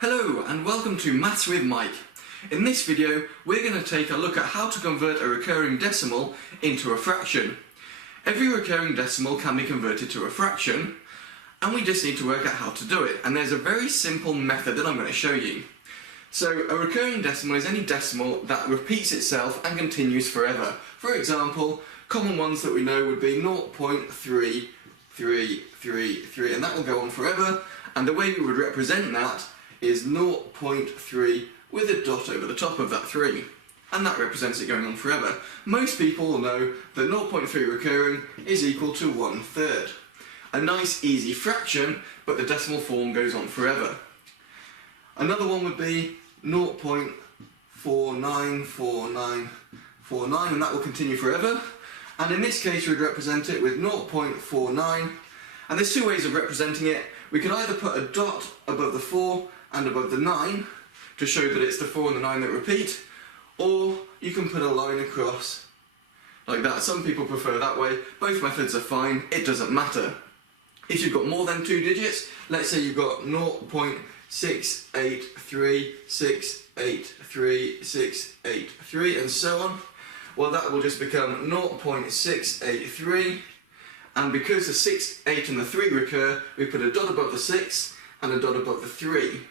Hello and welcome to Maths with Mike. In this video we're going to take a look at how to convert a recurring decimal into a fraction. Every recurring decimal can be converted to a fraction and we just need to work out how to do it, and there's a very simple method that I'm going to show you. So a recurring decimal is any decimal that repeats itself and continues forever. For example, common ones that we know would be 0.3333, and that will go on forever, and the way we would represent that is 0.3 with a dot over the top of that 3. And that represents it going on forever. Most people will know that 0.3 recurring is equal to 1/3. A nice easy fraction, but the decimal form goes on forever. Another one would be 0.494949, and that will continue forever. And in this case we'd represent it with 0.49. And there's two ways of representing it. We could either put a dot above the 4 and above the 9 to show that it's the 4 and the 9 that repeat, or you can put a line across like that. Some people prefer that way. Both methods are fine, it doesn't matter. If you've got more than 2 digits, let's say you've got 0.68368363 and so on, well that will just become 0.683, and because the 6, 8 and the 3 recur, we put a dot above the 6 and a dot above the 3.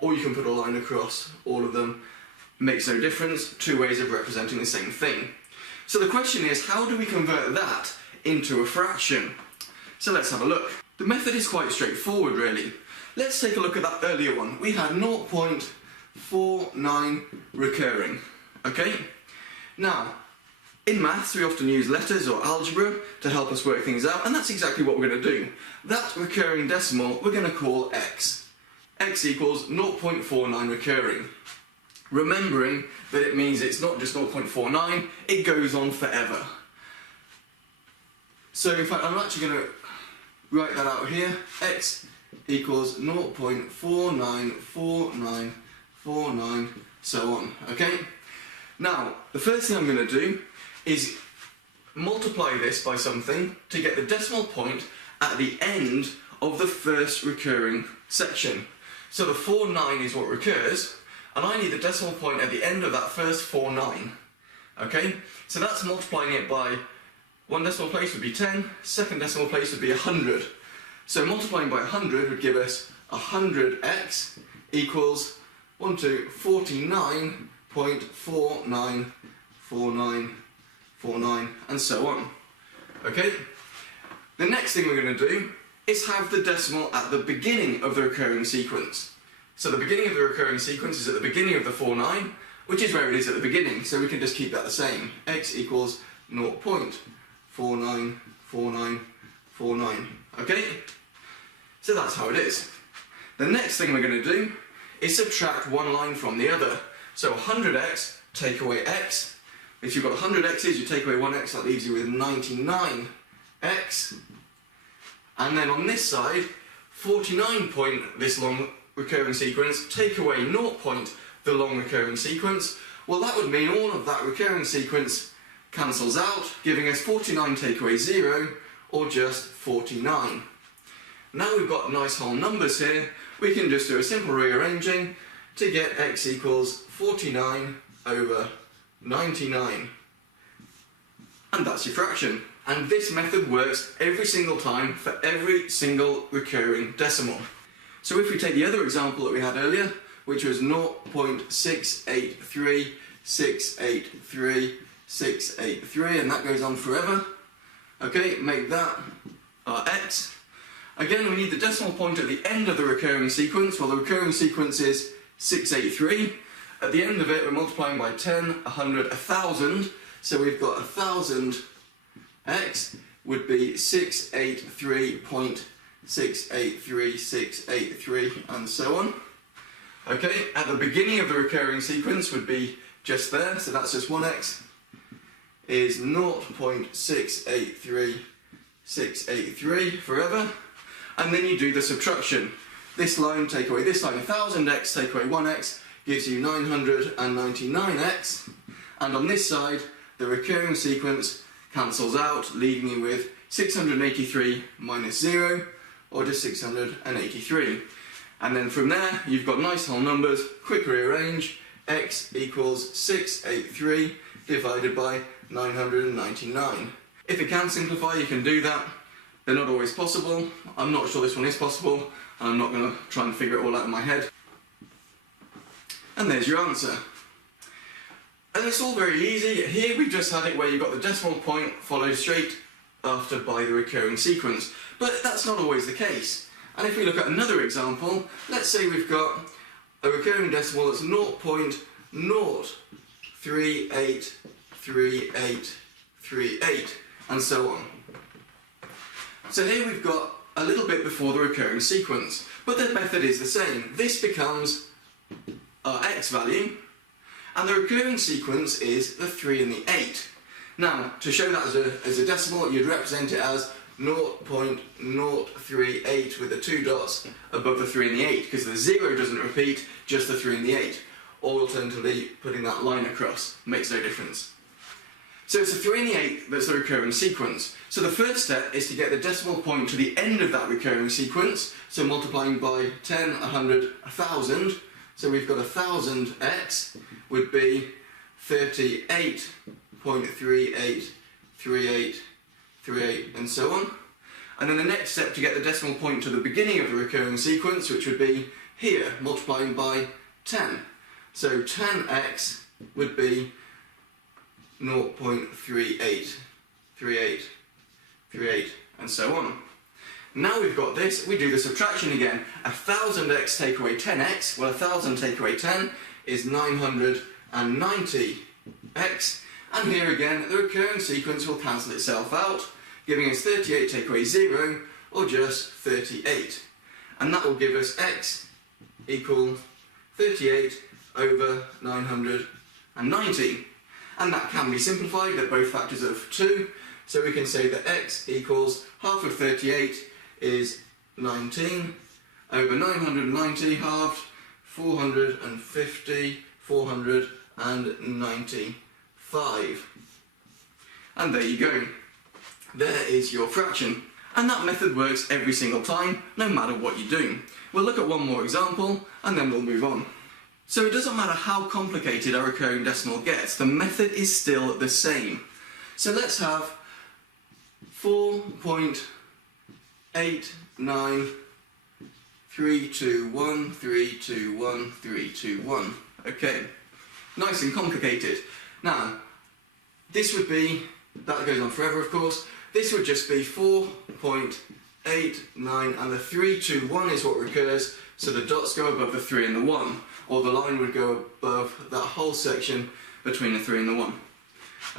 Or you can put a line across all of them. Makes no difference, two ways of representing the same thing. So the question is, how do we convert that into a fraction? So let's have a look. The method is quite straightforward really. Let's take a look at that earlier one. We had 0.49 recurring, okay? Now, in maths we often use letters or algebra to help us work things out, and that's exactly what we're going to do. That recurring decimal we're going to call x. X equals 0.49 recurring. Remembering that it means it's not just 0.49, it goes on forever. So in fact I'm actually going to write that out here. X equals 0.494949, so on, okay? Now, the first thing I'm going to do is multiply this by something to get the decimal point at the end of the first recurring section. So the 49 is what recurs, and I need the decimal point at the end of that first 49. Okay? So that's multiplying it by one decimal place would be 10, second decimal place would be 100. So multiplying by 100 would give us 100x equals 49.4949, and so on. Okay? The next thing we're going to do is have the decimal at the beginning of the recurring sequence. So the beginning of the recurring sequence is at the beginning of the 49, which is where it is at the beginning, so we can just keep that the same. X equals 0.494949. Okay? So that's how it is. The next thing we're going to do is subtract one line from the other. So 100x, take away x. If you've got 100 x's, you take away one x, that leaves you with 99x. And then on this side, 49 point this long recurring sequence, take away 0 point the long recurring sequence. Well, that would mean all of that recurring sequence cancels out, giving us 49 take away 0, or just 49. Now we've got nice whole numbers here, we can just do a simple rearranging to get x equals 49 over 99. And that's your fraction. And this method works every single time for every single recurring decimal. So if we take the other example that we had earlier, which was 0.6836836683, and that goes on forever. Okay, make that our x. Again, we need the decimal point at the end of the recurring sequence. Well, the recurring sequence is 683. At the end of it, we're multiplying by 10, 100, 1000. So we've got 1000 x would be 683.683683, and so on. Okay, at the beginning of the recurring sequence would be just there, so that's just 1x is 0.683683 forever, and then you do the subtraction. This line take away this line, 1000x take away 1x gives you 999x, and on this side the recurring sequence cancels out, leaving you with 683 minus 0, or just 683. And then from there, you've got nice whole numbers, quick rearrange, x equals 683 divided by 999. If it can simplify, you can do that. They're not always possible. I'm not sure this one is possible. I'm not going to try and figure it all out in my head. And there's your answer. And it's all very easy. Here we've just had it where you've got the decimal point followed straight after by the recurring sequence. But that's not always the case. And if we look at another example, let's say we've got a recurring decimal that's 0.0383838, and so on. So here we've got a little bit before the recurring sequence, but the method is the same. This becomes our x value, and the recurring sequence is the 3 and the 8. Now, to show that as a decimal, you'd represent it as 0.038 with the 2 dots above the 3 and the 8, because the 0 doesn't repeat, just the 3 and the 8. Or alternatively, putting that line across makes no difference. So it's the 3 and the 8 that's the recurring sequence. So the first step is to get the decimal point to the end of that recurring sequence, so multiplying by 10, 100, 1000. So we've got 1000x would be 38.383838, and so on. And then the next step to get the decimal point to the beginning of the recurring sequence, which would be here, multiplying by 10. So 10x would be 0.383838, and so on. Now we've got this, we do the subtraction again. 1000x take away 10x, well 1000 take away 10 is 990x, and here again the recurring sequence will cancel itself out, giving us 38 take away 0, or just 38. And that will give us x equal 38 over 990. And that can be simplified at both factors of 2, so we can say that x equals half of 38 is 19 over 990 halved, 495. And there you go. There is your fraction. And that method works every single time, no matter what you do. We'll look at one more example, and then we'll move on. So it doesn't matter how complicated our recurring decimal gets, the method is still the same. So let's have 4.89321321. Okay, nice and complicated. Now, this would be, that goes on forever of course, this would just be 4.89, and the 321 is what recurs, so the dots go above the 3 and the 1, or the line would go above that whole section between the 3 and the 1.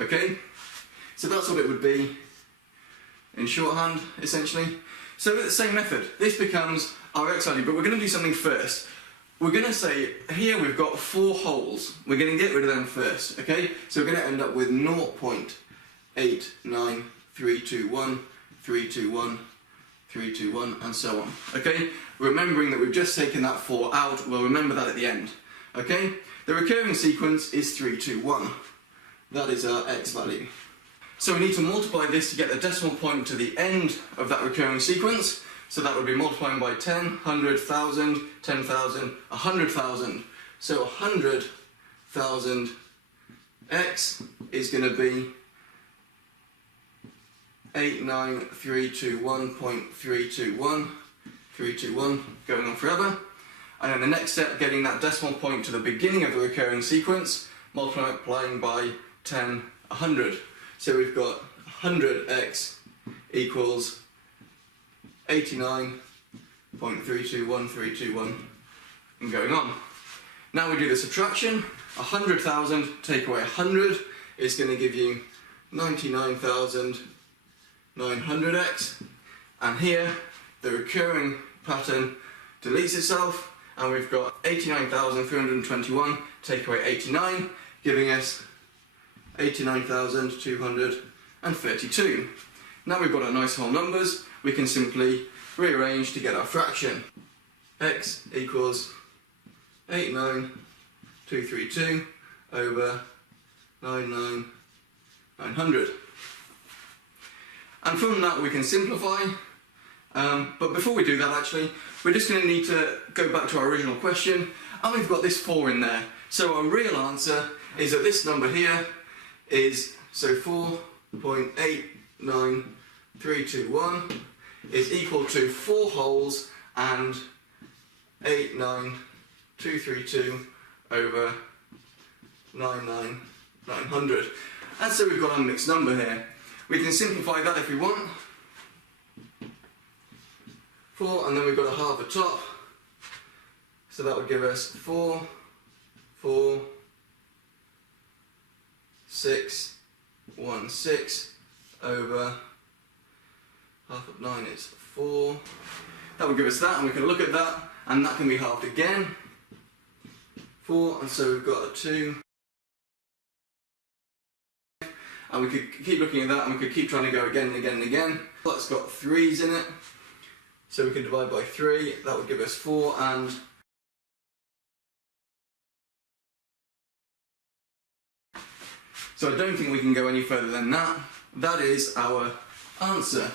Okay? So that's what it would be in shorthand, essentially. So with the same method, this becomes our x value, but we're going to do something first. We're going to say, here we've got 4 holes. We're going to get rid of them first, okay? So we're going to end up with 0.89321, 321, 321, and so on, okay? Remembering that we've just taken that 4 out, we'll remember that at the end, okay? The recurring sequence is 321. That is our x value. So we need to multiply this to get the decimal point to the end of that recurring sequence. So that would be multiplying by 10, 100, 1,000, 10,000, 100,000. So 100,000 x is going to be 89321.321, 321, going on forever. And then the next step, getting that decimal point to the beginning of the recurring sequence, multiplying by 10, 100. So we've got 100x equals 89.321321, and going on. Now we do the subtraction. 100,000 take away 100 is going to give you 99,900x, and here the recurring pattern deletes itself, and we've got 89,321 take away 89, giving us 89,232. Now we've got our nice whole numbers, we can simply rearrange to get our fraction. X equals 89232 over 99900. And from that we can simplify, But before we do that, actually, we're just going to need to go back to our original question, and we've got this 4 in there. So our real answer is that this number here is, so 4.89321 is equal to 4 wholes and 89232 over 900. And so we've got a mixed number here. We can simplify that if we want. 4, and then we've got a half at the top. So that would give us 4, 4, 6, 1, 6 over half of 9 is 4. That would give us that, and we can look at that, and that can be halved again. 4, and so we've got a 2. And we could keep looking at that, and we could keep trying to go again and again and again. That's got 3's in it, so we can divide by 3. That would give us 4, and so I don't think we can go any further than that. That is our answer.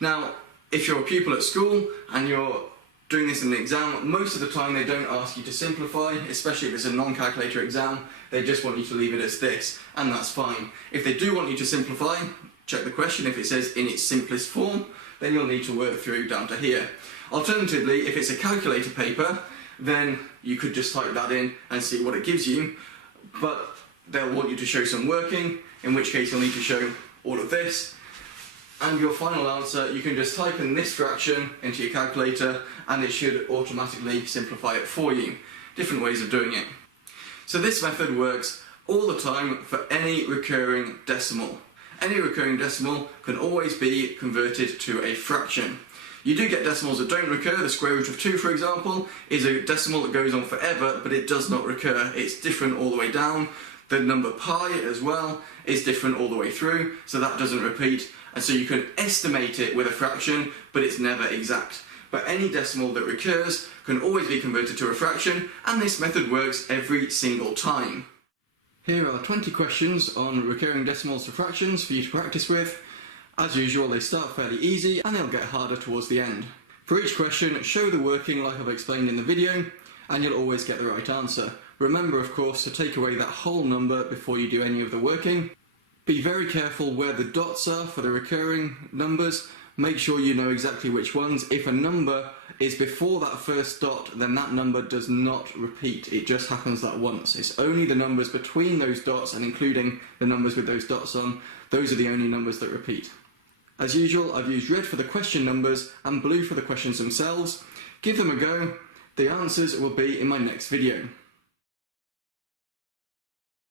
Now, if you're a pupil at school and you're doing this in the exam, most of the time they don't ask you to simplify, especially if it's a non-calculator exam. They just want you to leave it as this, and that's fine. If they do want you to simplify, check the question. If it says in its simplest form, then you'll need to work through down to here. Alternatively, if it's a calculator paper, then you could just type that in and see what it gives you, but they'll want you to show some working, in which case you'll need to show all of this. And your final answer, you can just type in this fraction into your calculator and it should automatically simplify it for you. Different ways of doing it. So this method works all the time for any recurring decimal. Any recurring decimal can always be converted to a fraction. You do get decimals that don't recur. The square root of 2, for example, is a decimal that goes on forever, but it does not recur. It's different all the way down. The number pi as well is different all the way through, so that doesn't repeat. And so you can estimate it with a fraction, but it's never exact. But any decimal that recurs can always be converted to a fraction, and this method works every single time. Here are 20 questions on recurring decimals to fractions for you to practice with. As usual, they start fairly easy and they'll get harder towards the end. For each question, show the working like I've explained in the video, and you'll always get the right answer. Remember, of course, to take away that whole number before you do any of the working. Be very careful where the dots are for the recurring numbers. Make sure you know exactly which ones. If a number is before that first dot, then that number does not repeat. It just happens that once. It's only the numbers between those dots, and including the numbers with those dots on, those are the only numbers that repeat. As usual, I've used red for the question numbers and blue for the questions themselves. Give them a go. The answers will be in my next video.